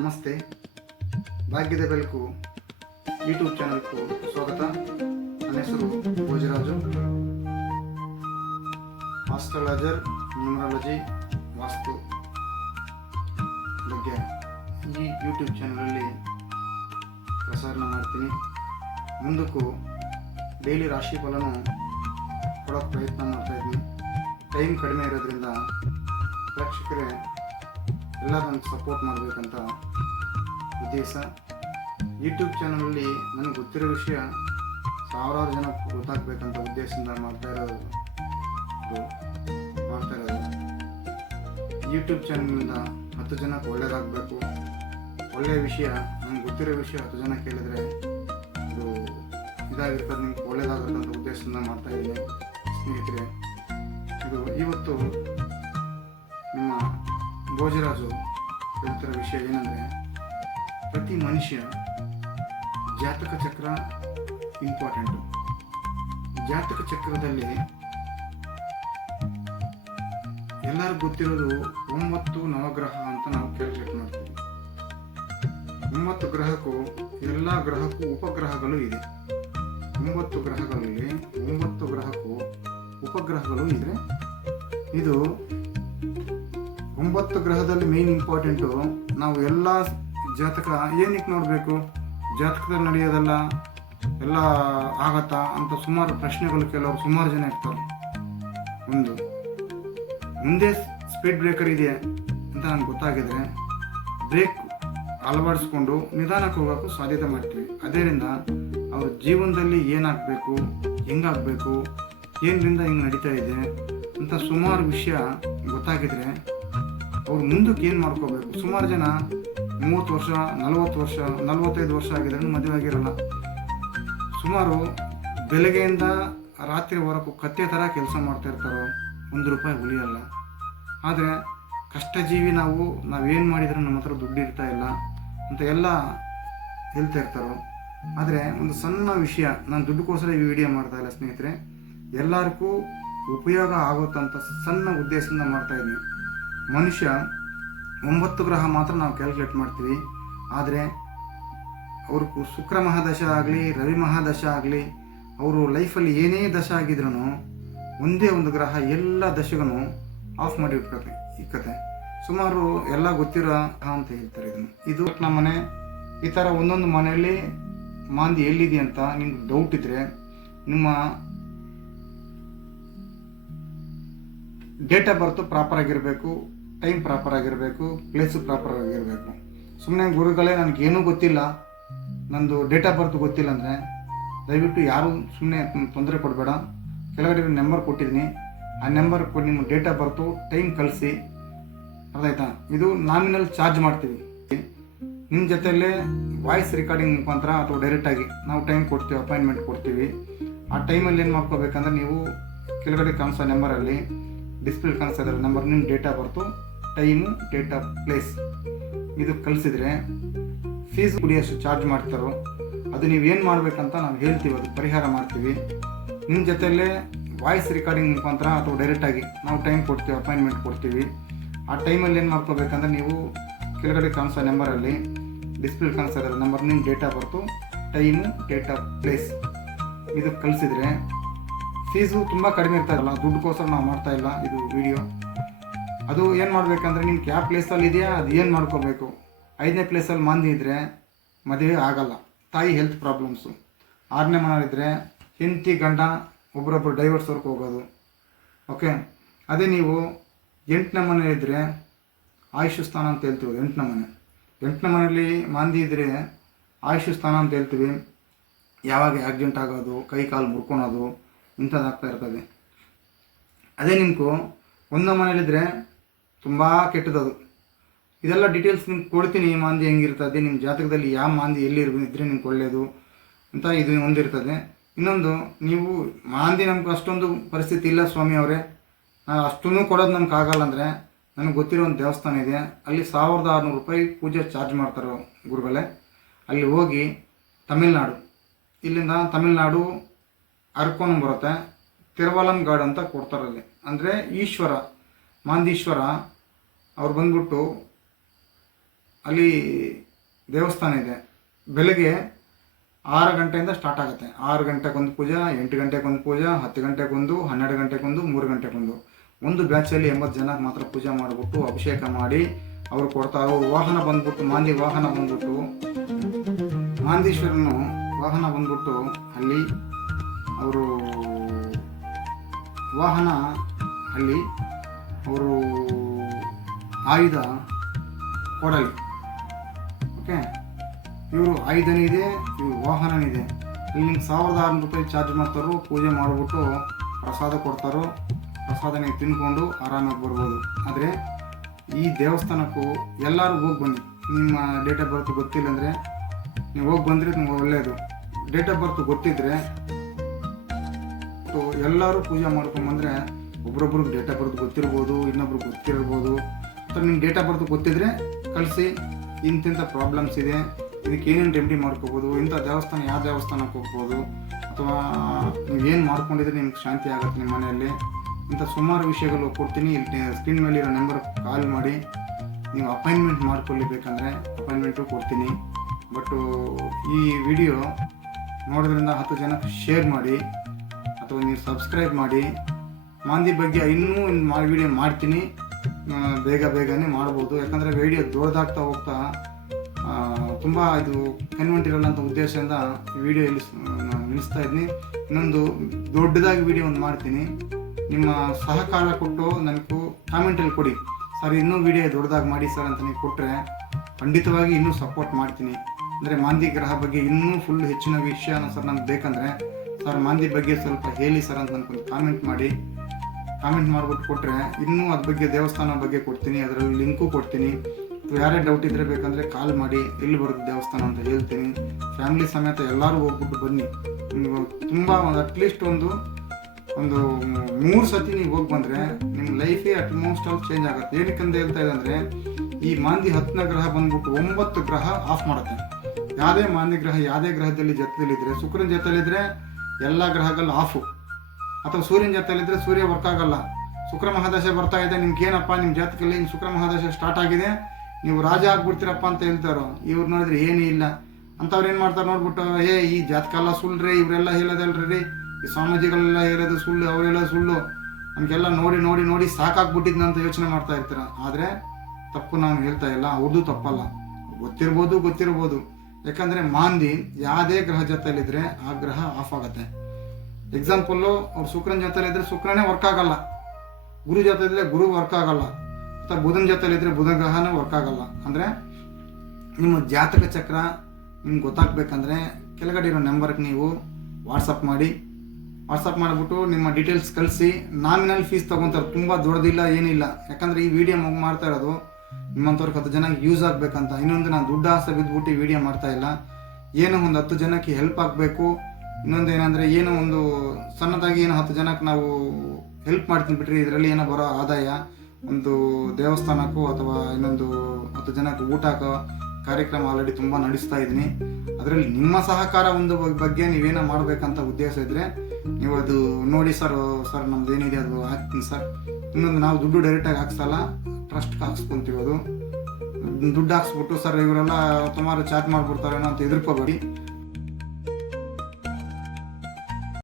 ನಮಸ್ತೆ. ಭಾಗ್ಯದ ಬೆಳಕು ಯೂಟ್ಯೂಬ್ ಚಾನಲ್ಗೂ ಸ್ವಾಗತ. ನನ್ನ ಹೆಸರು ಭೋಜರಾಜು. ಆಸ್ಟ್ರಾಲಜರ್ ನ್ಯೂಮರಾಲಜಿ ವಾಸ್ತು ಬಗ್ಗೆ ಈ ಯೂಟ್ಯೂಬ್ ಚಾನಲಲ್ಲಿ ಪ್ರಸಾರಣ ಮಾಡ್ತೀನಿ. ಮುಂದಕ್ಕೂ ಡೈಲಿ ರಾಶಿ ಫಲನೂ ಕೊಡೋಕ್ಕೆ ಪ್ರಯತ್ನ ಮಾಡ್ತಾಯಿದ್ದೀನಿ ಟೈಮ್ ಕಡಿಮೆ ಇರೋದ್ರಿಂದ ಪ್ರೇಕ್ಷಕರೇ ಎಲ್ಲ ನನಗೆ ಸಪೋರ್ಟ್ ಮಾಡಬೇಕಂತ ಉದ್ದೇಶ. ಯೂಟ್ಯೂಬ್ ಚಾನಲಲ್ಲಿ ನನಗೆ ಗೊತ್ತಿರೋ ವಿಷಯ ಸಾವಿರಾರು ಜನ ಗೊತ್ತಾಗಬೇಕಂತ ಉದ್ದೇಶದಿಂದ ಮಾಡ್ತಾ ಇರೋದು. ಮಾಡ್ತಾ ಇರೋದು. ಯೂಟ್ಯೂಬ್ ಚಾನಲ್ನಿಂದ ಹತ್ತು ಜನಕ್ಕೆ ಒಳ್ಳೇದಾಗಬೇಕು. ಒಳ್ಳೆಯ ವಿಷಯ ನನಗೆ ಗೊತ್ತಿರೋ ವಿಷಯ ಹತ್ತು ಜನ ಕೇಳಿದರೆ ಇದು ಇದಾಗಿರ್ತದೆ, ನಿಮ್ಗೆ ಒಳ್ಳೇದಾಗುತ್ತೆ ಅಂತ ಉದ್ದೇಶದಿಂದ ಮಾಡ್ತಾ ಇದ್ದೀನಿ ಸ್ನೇಹಿತರೆ. ಇದು ಇವತ್ತು ನಿಮ್ಮ ಭೋಜರಾಜು ಹೇಳ್ತಿರೋ ವಿಷಯ ಏನಂದರೆ, ಪ್ರತಿ ಮನುಷ್ಯ ಜಾತಕ ಚಕ್ರ ಇಂಪಾರ್ಟೆಂಟು ಜಾತಕ ಚಕ್ರದಲ್ಲಿ ಎಲ್ಲರಿಗೂ ಗೊತ್ತಿರೋದು ಒಂಬತ್ತು ನವಗ್ರಹ ಅಂತ ನಾವು ಕ್ಯಾಲ್ಕುಲೇಟ್ ಮಾಡ್ತೀವಿ. ಒಂಬತ್ತು ಗ್ರಹಕ್ಕೂ ಎಲ್ಲ ಗ್ರಹಕ್ಕೂ ಉಪಗ್ರಹಗಳು ಇದೆ. ಒಂಬತ್ತು ಗ್ರಹಗಳಲ್ಲಿ ಒಂಬತ್ತು ಗ್ರಹಕ್ಕೂ ಉಪಗ್ರಹಗಳು ಇದೆ ಇದು ಒಂಬತ್ತು ಗ್ರಹದಲ್ಲಿ ಮೇನ್ ಇಂಪಾರ್ಟೆಂಟು ನಾವು ಎಲ್ಲ ಜಾತಕ ಏನಕ್ಕೆ ನೋಡಬೇಕು? ಜಾತಕದಲ್ಲಿ ನಡೆಯೋದಲ್ಲ ಎಲ್ಲ ಆಗತ್ತಾ ಅಂತ ಸುಮಾರು ಪ್ರಶ್ನೆಗಳು ಕೆಲವರು ಸುಮಾರು ಜನ ಇರ್ತಾರೆ. ಒಂದು, ಮುಂದೆ ಸ್ಪೀಡ್ ಬ್ರೇಕರ್ ಇದೆ ಅಂತ ನನಗೆ ಗೊತ್ತಾಗಿದ್ರೆ ಬ್ರೇಕ್ ಅಳವಡಿಸ್ಕೊಂಡು ನಿಧಾನಕ್ಕೆ ಹೋಗೋಕ್ಕೂ ಸಾಧ್ಯತೆ ಮಾಡ್ತೀವಿ. ಅದರಿಂದ ಅವ್ರ ಜೀವನದಲ್ಲಿ ಏನಾಗಬೇಕು, ಹೆಂಗಾಗಬೇಕು, ಏನರಿಂದ ಹಿಂಗೆ ನಡೀತಾ ಇದೆ ಅಂತ ಸುಮಾರು ವಿಷಯ ಗೊತ್ತಾಗಿದ್ರೆ ಅವ್ರು ಮುಂದಕ್ಕೆ ಏನು ಮಾಡ್ಕೋಬೇಕು? ಸುಮಾರು ಜನ ಮೂವತ್ತು ವರ್ಷ, ನಲವತ್ತು ವರ್ಷ, ನಲವತ್ತೈದು ವರ್ಷ ಆಗಿದ್ರೂ ಮದುವೆ ಆಗಿರಲ್ಲ. ಸುಮಾರು ಬೆಳಗ್ಗೆಯಿಂದ ರಾತ್ರಿವರೆಗೂ ಕತ್ತೆ ಥರ ಕೆಲಸ ಮಾಡ್ತಾಯಿರ್ತಾರೋ ಒಂದು ರೂಪಾಯಿ ಉಳಿಯಲ್ಲ. ಆದರೆ ಕಷ್ಟಜೀವಿ ನಾವು, ನಾವೇನು ಮಾಡಿದರೂ ನಮ್ಮ ಹತ್ರ ದುಡ್ಡು ಇರ್ತಾ ಇಲ್ಲ ಅಂತ ಎಲ್ಲ ಹೇಳ್ತಾ ಇರ್ತಾರೋ. ಆದರೆ ಒಂದು ಸಣ್ಣ ವಿಷಯ, ನಾನು ದುಡ್ಡುಗೋಸ್ಕರ ಈ ವಿಡಿಯೋ ಮಾಡ್ತಾ ಇಲ್ಲ ಸ್ನೇಹಿತರೆ. ಎಲ್ಲರಿಗೂ ಉಪಯೋಗ ಆಗುತ್ತಂತ ಸಣ್ಣ ಉದ್ದೇಶದಿಂದ ಮಾಡ್ತಾ ಇದ್ದೀನಿ. ಮನುಷ್ಯ ಒಂಬತ್ತು ಗ್ರಹ ಮಾತ್ರ ನಾವು ಕ್ಯಾಲ್ಕುಲೇಟ್ ಮಾಡ್ತೀವಿ. ಆದರೆ ಅವರು ಶುಕ್ರ ಮಹಾದಶ ಆಗಲಿ, ರವಿ ಮಹಾದಶ ಆಗಲಿ, ಅವರು ಲೈಫಲ್ಲಿ ಏನೇ ದಶ ಆಗಿದ್ರೂ ಒಂದೇ ಒಂದು ಗ್ರಹ ಎಲ್ಲ ದಶೆಗೂ ಆಫ್ ಮಾಡಿ ಇಟ್ಕೊತೆ ಇಕ್ಕತೆ. ಸುಮಾರು ಎಲ್ಲ ಗೊತ್ತಿರೋ ಅಂತ ಹೇಳ್ತಾರೆ ಇದನ್ನು. ಇದು ನಮ್ಮ ಮನೆ, ಈ ಥರ ಒಂದೊಂದು ಮನೆಯಲ್ಲಿ ಮಾಂದಿ ಎಲ್ಲಿದೆ ಅಂತ ನಿಮ್ಗೆ ಡೌಟ್ ಇದ್ದರೆ ನಿಮ್ಮ ಡೇಟ್ ಆಫ್ ಬರ್ತು ಪ್ರಾಪರ್ ಆಗಿರಬೇಕು ಟೈಮ್ ಪ್ರಾಪರ್ ಆಗಿರಬೇಕು ಪ್ಲೇಸು ಪ್ರಾಪರ್ ಆಗಿರಬೇಕು. ಸುಮ್ಮನೆ ಗುರುಗಳೇ ನನಗೇನೂ ಗೊತ್ತಿಲ್ಲ. ನಂದು ಡೇಟ್ ಆಫ್ ಬರ್ತ್ ಗೊತ್ತಿಲ್ಲ ಅಂದರೆ ದಯವಿಟ್ಟು ಯಾರು ಸುಮ್ಮನೆ ತೊಂದರೆ ಕೊಡಬೇಡ. ಕೆಳಗಡೆ ನಂಬರ್ ಕೊಟ್ಟಿದ್ದೀನಿ. ಆ ನಂಬರ್ ಕೊಟ್ಟು ನಿಮ್ಮ ಡೇಟ್ ಆಫ್ ಬರ್ತು ಟೈಮ್ ಕಳಿಸಿ. ಅರ್ಥ ಆಯ್ತಾ? ಇದು ನಾಮಿನಲ್ ಚಾರ್ಜ್ ಮಾಡ್ತೀವಿ. ನಿಮ್ಮ ಜೊತೆಯಲ್ಲೇ ವಾಯ್ಸ್ ರೆಕಾರ್ಡಿಂಗ್ ಮುಖಾಂತರ ಅಥವಾ ಡೈರೆಕ್ಟಾಗಿ ನಾವು ಟೈಮ್ ಕೊಡ್ತೀವಿ ಅಪಾಯಿಂಟ್ಮೆಂಟ್ ಕೊಡ್ತೀವಿ. ಆ ಟೈಮಲ್ಲಿ ಏನು ಮಾಡ್ಕೋಬೇಕಂದ್ರೆ ನೀವು ಕೆಳಗಡೆ ಕಾಣಿಸೋ ನಂಬರಲ್ಲಿ ಡಿಸ್ಪ್ಲೇ ಕಾಣಿಸ್ತಾ ಇದ್ದಾರೆ ನಂಬರ್ ನಿಮ್ಮ date of birth time, date of place ಇದು ಕಳಿಸಿದ್ರೆ ಫೀಸ್ ಕುಡಿಯೋಷ್ಟು ಚಾರ್ಜ್ ಮಾಡ್ತಾರೋ ಅದು ನೀವು ಏನು ಮಾಡಬೇಕಂತ ನಾವು ಹೇಳ್ತೀವಿ, ಅದು ಪರಿಹಾರ ಮಾಡ್ತೀವಿ. ನಿಮ್ಮ ಜೊತೆಯಲ್ಲೇ ವಾಯ್ಸ್ ರೆಕಾರ್ಡಿಂಗ್ ಮುಖಾಂತರ ಅಥವಾ ಡೈರೆಕ್ಟಾಗಿ ನಾವು ಟೈಮ್ ಕೊಡ್ತೀವಿ ಅಪಾಯಿಂಟ್ಮೆಂಟ್ ಕೊಡ್ತೀವಿ. ಆ ಟೈಮಲ್ಲಿ ಏನು ಮಾಡ್ಕೋಬೇಕಂದ್ರೆ ನೀವು ಕೆಳಗಡೆ ಕಾಣಿಸೋ ನಂಬರಲ್ಲಿ ಡಿಸ್ಪ್ಲೇ ಕಾಣಿಸ್ತಾ ಇರೋ ನಂಬರ್ ನಿಮ್ಮ date of birth time date of place ಇದು ಕಳಿಸಿದ್ರೆ ಫೀಸು ತುಂಬ ಕಡಿಮೆ ಇರ್ತಾರಲ್ಲ ದುಡ್ಡುಗೋಸ್ಕರ ನಾವು ಮಾಡ್ತಾ ಇಲ್ಲ ಇದು ವಿಡಿಯೋ ಅದು ಏನು ಮಾಡಬೇಕಂದ್ರೆ ನಿಮ್ಗೆ ಯಾವ ಪ್ಲೇಸಲ್ಲಿ ಇದೆಯಾ? ಅದು ಏನು ಮಾಡ್ಕೋಬೇಕು? ಐದನೇ ಪ್ಲೇಸಲ್ಲಿ ಮಂದಿ ಇದ್ದರೆ ಮದುವೆ ಆಗಲ್ಲ. ತಾಯಿ ಹೆಲ್ತ್ ಪ್ರಾಬ್ಲಮ್ಸು ಆರನೇ ಮನೆಯಲ್ಲಿದ್ದರೆ ಹೆಂಡತಿ, ಗಂಡ ಒಬ್ಬರೊಬ್ಬರು ಡೈವರ್ಸ್ ವರ್ಕ್ ಹೋಗೋದು. ಓಕೆ ಅದೇ ನೀವು ಎಂಟನೇ ಮನೆಯಲ್ಲಿದ್ದರೆ ಆಯುಷ್ ಸ್ಥಾನ ಅಂತ ಹೇಳ್ತೀವಿ ಎಂಟನೇ ಮನೆ. ಎಂಟನೇ ಮನೆಯಲ್ಲಿ ಮಂದಿ ಇದ್ದರೆ ಆಯುಷ್ ಸ್ಥಾನ ಅಂತ ಹೇಳ್ತೀವಿ. ಯಾವಾಗ ಆಕ್ಸಿಡೆಂಟ್ ಆಗೋದು, ಕೈ, ಕಾಲು ಮುರ್ಕೊಳೋದು ಇಂಥದ್ದಾಗ್ತಾ ಇರ್ತದೆ. ಅದೇ ನಿಮ್ಗೂ ಒಂದೋ ಮನೇಲಿದ್ದರೆ ತುಂಬ ಕೆಟ್ಟದದು. ಇದೆಲ್ಲ ಡೀಟೇಲ್ಸ್ ನಿಮ್ಗೆ ಕೊಡ್ತೀನಿ ಮಾಂದಿ ಹೆಂಗಿರ್ತದೆ ನಿಮ್ಮ ಜಾತಕದಲ್ಲಿ ಯಾವ ಮಾಂದಿ ಎಲ್ಲಿ ಇದ್ರೆ ನಿಮ್ಗೆ ಒಳ್ಳೆಯದು ಅಂತ ಇದು ಒಂದಿರ್ತದೆ. ಇನ್ನೊಂದು, ನೀವು ಮಾಂದಿ ನಮ್ಗೆ ಅಷ್ಟೊಂದು ಪರಿಸ್ಥಿತಿ ಇಲ್ಲ ಸ್ವಾಮಿ ಅವರೇ. ನಾವು ಅಷ್ಟನ್ನು ಕೊಡೋದು ನಮ್ಗೆ ಆಗಲ್ಲ ಅಂದರೆ ನನಗೆ ಗೊತ್ತಿರೋ ಒಂದು ದೇವಸ್ಥಾನ ಇದೆ. ಅಲ್ಲಿ ಸಾವಿರದ ಆರುನೂರು ರೂಪಾಯಿ ಪೂಜೆ ಚಾರ್ಜ್ ಮಾಡ್ತಾರೆ ಗುರುಗಳೇ. ಅಲ್ಲಿ ಹೋಗಿ ತಮಿಳ್ನಾಡು. ಇಲ್ಲಿಂದ ತಮಿಳ್ನಾಡು ಅರ್ಕೋನ್ ಬರುತ್ತೆ. ತಿರುವಲಂ ಗಾಡ್ ಅಂತ ಕೊಡ್ತಾರಲ್ಲಿ. ಅಂದರೆ ಈಶ್ವರ. ಮಾಂದೀಶ್ವರ ಅವ್ರು ಬಂದ್ಬಿಟ್ಟು ಅಲ್ಲಿ ದೇವಸ್ಥಾನ ಇದೆ. ಬೆಳಗ್ಗೆ ಆರು ಗಂಟೆಯಿಂದ ಸ್ಟಾರ್ಟ್ ಆಗುತ್ತೆ. ಆರು ಗಂಟೆಗೊಂದು ಪೂಜೆ, ಎಂಟು ಗಂಟೆಗೊಂದು ಪೂಜೆ, ಹತ್ತು ಗಂಟೆಗೊಂದು ಹನ್ನೆರಡು ಗಂಟೆಗೊಂದು ಮೂರು ಗಂಟೆಗೊಂದು ಒಂದು. ಬ್ಯಾಚಲ್ಲಿ ಎಂಬತ್ತು ಜನ ಮಾತ್ರ ಪೂಜೆ ಮಾಡಿಬಿಟ್ಟು ಅಭಿಷೇಕ ಮಾಡಿ ಅವರು ಕೊಡ್ತಾ ಅವರು ವಾಹನ ಬಂದ್ಬಿಟ್ಟು, ಮಾಂದಿ ವಾಹನ ಬಂದ್ಬಿಟ್ಟು. ಮಾಂದೀಶ್ವರನು ವಾಹನ ಬಂದ್ಬಿಟ್ಟು ಅಲ್ಲಿ ಅವರು ವಾಹನ ಅಲ್ಲಿ ಅವರು ಆಯುಧ ಕೊಡಲಿ. ಓಕೆ ಇವರು ಐದನೇ ಇದೆ, ಇವರು ವಾಹನನೇ ಇದೆ. ಇಲ್ಲಿ ಸಾವಿರದ ಆರುನೂರು ರೂಪಾಯಿ ಚಾರ್ಜ್ ಮಾಡ್ತಾರೋ ಪೂಜೆ ಮಾಡಿಬಿಟ್ಟು ಪ್ರಸಾದ ಕೊಡ್ತಾರೋ ಪ್ರಸಾದನ ತಿನ್ಕೊಂಡು ಆರಾಮಾಗಿ ಬರ್ಬೋದು. ಆದರೆ ಈ ದೇವಸ್ಥಾನಕ್ಕೂ ಎಲ್ಲರೂ ಹೋಗಿ ಬನ್ನಿ. ನಿಮ್ಮ ಡೇಟ್ ಆಫ್ ಬರ್ತ್ ಗೊತ್ತಿಲ್ಲ ಅಂದರೆ ನೀವು ಹೋಗಿ ಬಂದರೆ ನಿಮ್ಗೆ ಒಳ್ಳೆಯದು ಡೇಟ್ ಆಫ್ ಬರ್ತ್ ಗೊತ್ತಿದ್ದರೆ ಎಲ್ಲರೂ ಪೂಜೆ ಮಾಡ್ಕೊಂಬಂದ್ರೆ ಒಬ್ರೊಬ್ರಿಗೆ ಡೇಟ್ ಆಫ್ ಬರ್ತ್ ಗೊತ್ತಿರ್ಬೋದು ಇನ್ನೊಬ್ರಿಗೆ ಗೊತ್ತಿರ್ಬೋದು. ಅಥವಾ ನಿಮ್ಗೆ ಡೇಟ್ ಆಫ್ ಬರ್ತ್ ಗೊತ್ತಿದ್ರೆ ಕಳಿಸಿ. ಇಂತಿಂಥ ಪ್ರಾಬ್ಲಮ್ಸ್ ಇದೆ. ಇದಕ್ಕೆ ಏನೇನು ರೆಮಿಡಿ ಮಾಡ್ಕೋಬೋದು? ಇಂಥ ದೇವಸ್ಥಾನ ಯಾವ ದೇವಸ್ಥಾನಕ್ಕೆ ಹೋಗ್ಬೋದು? ಅಥವಾ ನೀವು ಏನು ಮಾಡ್ಕೊಂಡಿದ್ರೆ ನಿಮ್ಗೆ ಶಾಂತಿ ಆಗುತ್ತೆ ನಿಮ್ಮ ಮನೆಯಲ್ಲಿ? ಇಂಥ ಸುಮಾರು ವಿಷಯಗಳು ಕೊಡ್ತೀನಿ. ಇಲ್ಲಿ ಸ್ಕ್ರೀನ್ ಮೇಲೆ ಇರೋ ನಂಬರ್ ಕಾಲ್ ಮಾಡಿ. ನೀವು ಅಪಾಯಿಂಟ್ಮೆಂಟ್ ಮಾಡ್ಕೊಳ್ಳಿಬೇಕಂದ್ರೆ ಅಪಾಯಿಂಟ್ಮೆಂಟು ಕೊಡ್ತೀನಿ. ಬಟ್ಟು ಈ ವಿಡಿಯೋ ನೋಡೋದ್ರಿಂದ ಹತ್ತು ಜನಕ್ಕೆ ಶೇರ್ ಮಾಡಿ. ಅಥವಾ ನೀವು ಸಬ್ಸ್ಕ್ರೈಬ್ ಮಾಡಿ. ಮಾಂದಿ ಬಗ್ಗೆ ಇನ್ನೂ ಮಾಡಿ ವಿಡಿಯೋ ಮಾಡ್ತೀನಿ. ಬೇಗ ಬೇಗನೆ ಮಾಡ್ಬೋದು. ಯಾಕಂದರೆ ವಿಡಿಯೋ ದೊಡ್ಡದಾಗ್ತಾ ಹೋಗ್ತಾ ತುಂಬ ಇದು ಕನ್ವೆಂಟ್ ಇರಲ್ಲ ಅಂತ ಉದ್ದೇಶದಿಂದ ವಿಡಿಯೋ ಇಲ್ಲಿ ನಿಲ್ಲಿಸ್ತಾ ಇದ್ದೀನಿ ಇನ್ನೊಂದು ದೊಡ್ಡದಾಗಿ ವಿಡಿಯೋ ಒಂದು ಮಾಡ್ತೀನಿ. ನಿಮ್ಮ ಸಹಕಾರ ಕೊಟ್ಟು ನನಗೂ ಕಾಮೆಂಟಲ್ಲಿ ಕೊಡಿ. ಸರ್, ಇನ್ನೂ ವಿಡಿಯೋ ದೊಡ್ಡದಾಗಿ ಮಾಡಿ ಸರ್ ಅಂತ ನೀವು ಕೊಟ್ಟರೆ ಖಂಡಿತವಾಗಿ ಇನ್ನೂ ಸಪೋರ್ಟ್ ಮಾಡ್ತೀನಿ. ಅಂದರೆ ಮಾಂದಿ ಗ್ರಹ ಬಗ್ಗೆ ಇನ್ನೂ ಫುಲ್ ಹೆಚ್ಚಿನ ವಿಷಯನ ಸರ್ ನನಗೆ ಬೇಕಂದರೆ, ಸರ್ ಮಾಂದಿ ಬಗ್ಗೆ ಸ್ವಲ್ಪ ಹೇಳಿ ಸರ್ ಅಂತ ನನಗೊಂದು ಕಾಮೆಂಟ್ ಮಾಡಿ. ಕಾಮೆಂಟ್ ಮಾಡ್ಬಿಟ್ಟು ಕೊಟ್ಟರೆ ಇನ್ನೂ ಅದ್ರ ಬಗ್ಗೆ ದೇವಸ್ಥಾನ ಬಗ್ಗೆ ಕೊಡ್ತೀನಿ, ಅದರಲ್ಲಿ ಲಿಂಕು ಕೊಡ್ತೀನಿ. ಯಾರೇ ಡೌಟ್ ಇದ್ದರೆ ಬೇಕಂದರೆ ಕಾಲ್ ಮಾಡಿ, ಎಲ್ಲಿ ಬರುತ್ತೆ ದೇವಸ್ಥಾನ ಅಂತ ಹೇಳ್ತೀನಿ. ಫ್ಯಾಮಿಲಿ ಸಮೇತ ಎಲ್ಲರೂ ಹೋಗ್ಬಿಟ್ಟು ಬನ್ನಿ. ನೀವು ತುಂಬ ಒಂದು ಅಟ್ಲೀಸ್ಟ್ ಒಂದು ಒಂದು ಮೂರು ಸತಿ ನೀವು ಹೋಗಿ ಬಂದರೆ ನಿಮ್ಮ ಲೈಫೇ ಅಟ್ಮೋಸ್ಟ್ ಆಲ್ ಚೇಂಜ್ ಆಗುತ್ತೆ. ಏನಕ್ಕಂತ ಹೇಳ್ತಾ ಇದೆ ಅಂದರೆ, ಈ ಮಾಂದಿ ಹತ್ತನೇ ಗ್ರಹ ಬಂದ್ಬಿಟ್ಟು ಒಂಬತ್ತು ಗ್ರಹ ಆಫ್ ಮಾಡುತ್ತೆ. ಯಾವುದೇ ಮಾಂದಿ ಗ್ರಹ, ಯಾವುದೇ ಗ್ರಹದಲ್ಲಿ ಜೊತೆಲಿದ್ರೆ, ಶುಕ್ರನ ಜೊತೆಲಿದ್ರೆ ಎಲ್ಲ ಗ್ರಹಗಳು ಆಫು ಅಥವಾ ಸೂರ್ಯನ ಜೊತೆಯಲ್ಲಿದ್ದರೆ ಸೂರ್ಯ ವರ್ಕ್ ಆಗಲ್ಲ. ಶುಕ್ರ ಮಹಾದಶ ಬರ್ತಾ ಇದೆ, ನಿಮ್ಗೆ ಏನಪ್ಪ ನಿಮ್ಮ ಜಾತಕಲ್ಲಿ ಹಿಂಗೆ ಶುಕ್ರ ಮಹಾದಶ ಸ್ಟಾರ್ಟ್ ಆಗಿದೆ, ನೀವು ರಾಜ ಆಗ್ಬಿಡ್ತೀರಪ್ಪ ಅಂತ ಹೇಳ್ತಾರೋ, ಇವ್ರು ನೋಡಿದ್ರೆ ಏನೂ ಇಲ್ಲ. ಅಂಥವ್ರು ಏನು ಮಾಡ್ತಾರೆ ನೋಡ್ಬಿಟ್ಟು, ಹೇ, ಈ ಜಾತಕ ಎಲ್ಲ ರೀ ಇವರೆಲ್ಲ ಹೇಳೋದಲ್ರಿ ಈ ಸ್ವಾಮೀಜಿಗಳೆಲ್ಲ ಹೇಳೋದು ಸುಳ್ಳು, ಅವ್ರು ಹೇಳೋದು ಸುಳ್ಳು. ನಮಗೆಲ್ಲ ನೋಡಿ ನೋಡಿ ನೋಡಿ ಸಾಕಾಗ್ಬಿಟ್ಟಿದ್ನ ಅಂತ ಯೋಚನೆ ಮಾಡ್ತಾ ಇರ್ತೀರ. ಆದರೆ ತಪ್ಪು ನಾನು ಹೇಳ್ತಾ ಇಲ್ಲ ಅವ್ರದ್ದು ತಪ್ಪಲ್ಲ. ಗೊತ್ತಿರ್ಬೋದು ಗೊತ್ತಿರ್ಬೋದು. ಯಾಕಂದರೆ ಮಾಂದಿ ಯಾವುದೇ ಗ್ರಹ ಜೊತೆಯಲ್ಲಿದ್ದರೆ ಆ ಗ್ರಹ ಆಫ್ ಆಗುತ್ತೆ. ಎಕ್ಸಾಂಪಲ್ಲು ಅವ್ರು ಶುಕ್ರನ ಜೊತೆಲಿದ್ರೆ ಶುಕ್ರನೇ ವರ್ಕ್ ಆಗಲ್ಲ. ಗುರು ಜೊತೆಲಿದ್ರೆ ಗುರು ವರ್ಕ್ ಆಗಲ್ಲ. ಅಥವಾ ಬುಧನ ಜೊತೆಲಿದ್ರೆ ಬುಧ ಗ್ರಹನೇ ವರ್ಕ್ ಆಗಲ್ಲ. ಅಂದರೆ ನಿಮ್ಮ ಜಾತಕ ಚಕ್ರ ನಿಮ್ಗೆ ಗೊತ್ತಾಗಬೇಕಂದ್ರೆ ಕೆಳಗಡೆ ಇರೋ ನಂಬರ್ಗೆ ನೀವು ವಾಟ್ಸಪ್ ಮಾಡಿ. ವಾಟ್ಸಪ್ ಮಾಡಿಬಿಟ್ಟು ನಿಮ್ಮ ಡೀಟೇಲ್ಸ್ ಕಳಿಸಿ. ನಾಮಿನಲ್ ಫೀಸ್ ತೊಗೊತಾರೆ. ತುಂಬ ದೊಡ್ಡದಿಲ್ಲ, ಏನಿಲ್ಲ. ಯಾಕಂದರೆ ಈ ವಿಡಿಯೋ ಮಾಡ್ತಾ ಇರೋದು ನಿಮ್ಮಂಥವ್ರಿಗೆ ಹತ್ತು ಜನಕ್ಕೆ ಯೂಸ್ ಆಗಬೇಕಂತ. ಇನ್ನೊಂದು ನಾನು ದುಡ್ಡು ಆಸೆ ಬಿದ್ದುಬಿಟ್ಟು ವಿಡಿಯೋ ಮಾಡ್ತಾ ಇಲ್ಲ. ಏನೋ ಒಂದು ಹತ್ತು ಜನಕ್ಕೆ ಹೆಲ್ಪ್ ಆಗಬೇಕು. ಇನ್ನೊಂದು ಏನಂದರೆ ಏನೋ ಒಂದು ಸಣ್ಣದಾಗಿ ಏನು ಹತ್ತು ಜನಕ್ಕೆ ನಾವು ಹೆಲ್ಪ್ ಮಾಡ್ತೀನಿ ಬಿಟ್ರಿ ಇದರಲ್ಲಿ ಏನೋ ಬರೋ ಆದಾಯ, ಒಂದು ದೇವಸ್ಥಾನಕ್ಕೂ ಅಥವಾ ಇನ್ನೊಂದು ಹತ್ತು ಜನಕ್ಕೆ ಊಟಕ್ಕೋ ಕಾರ್ಯಕ್ರಮ ಆಲ್ರೆಡಿ ತುಂಬ ನಡೆಸ್ತಾ ಇದ್ದೀನಿ. ಅದರಲ್ಲಿ ನಿಮ್ಮ ಸಹಕಾರ ಒಂದು ಬಗ್- ಬಗ್ಗೆ ನೀವೇನೋ ಮಾಡಬೇಕಂತ ಉದ್ದೇಶ ಇದ್ದರೆ ನೀವು ಅದು ನೋಡಿ ಸರ್ ಸರ್ ನಮ್ದು ಏನಿದೆ ಅದು ಹಾಕ್ತೀನಿ ಸರ್ ಇನ್ನೊಂದು ನಾವು ದುಡ್ಡು ಡೈರೆಕ್ಟಾಗಿ ಹಾಕ್ಸಲ್ಲ ಟ್ರಸ್ಟ್ಗೆ ಹಾಕ್ಸ್ಕೊಂತೀವಿ ಅದು. ದುಡ್ಡು ಹಾಕ್ಸ್ಬಿಟ್ಟು ಸರ್ ಇವರೆಲ್ಲ ಸುಮಾರು ಚಾಟ್ ಮಾಡಿಬಿಡ್ತಾರೇನೋ ಅಂತ ಹೆದರ್ಕೋಬೇಡಿ